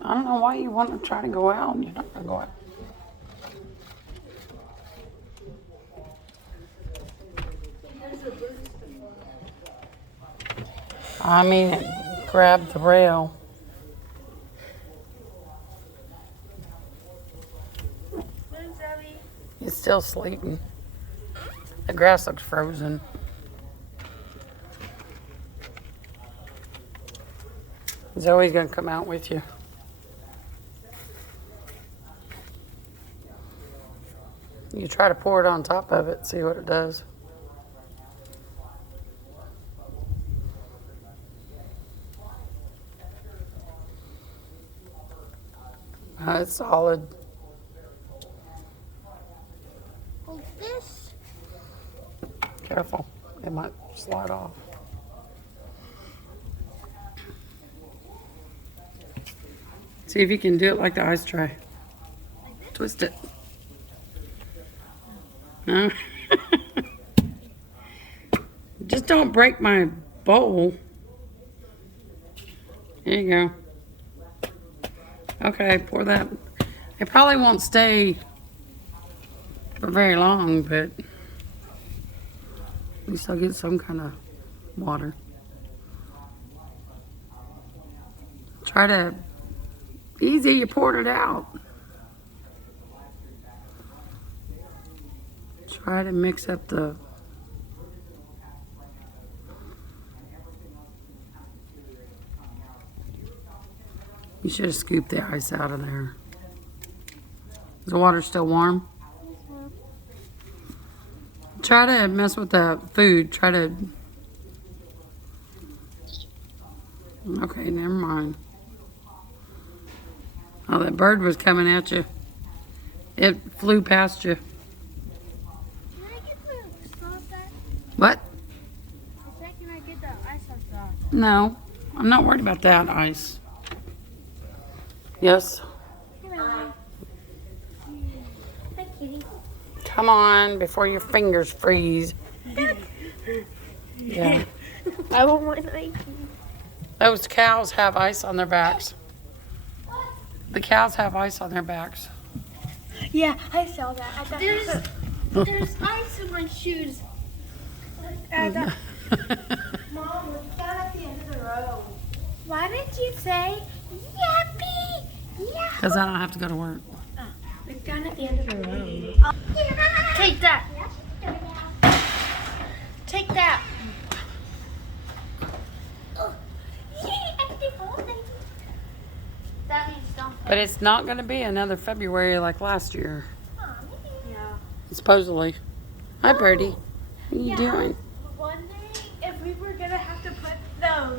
I don't know why you want to try to go out and you're not going to go out. I mean, it grabbed the rail. He's still sleeping. The grass looks frozen. Zoe's gonna come out with you. You try to pour it on top of it, see what it does. It's solid. Like this. Careful, it might slide off. See if you can do it like the ice tray. Twist it. No. Just don't break my bowl. There you go. Okay, pour that. It probably won't stay for very long, but at least I'll get some kind of water. Try to, easy, you poured it out. Try to mix up the, you should have scooped the ice out of there. Is the water still warm? Try to mess with the food. Try to, okay, never mind. Oh, that bird was coming at you. It flew past you. Can I get the sauce back? What? I said, can I get the ice sauce? No, I'm not worried about that ice. Yes? Hi, kitty. Come on, before your fingers freeze. Yeah. I want one ice. Those cows have ice on their backs. The cows have ice on their backs. Yeah, I saw that. I thought there's ice in my shoes. I thought, Mom, we're down at the end of the road. Why did you say yappy? Yeah. Because I don't have to go to work. We're down at the end of the road. Take that. Take that. That means don't. But it's not going to be another February like last year, Yeah. supposedly. Hi, Birdie. What are you doing? One day, if we were gonna have to put those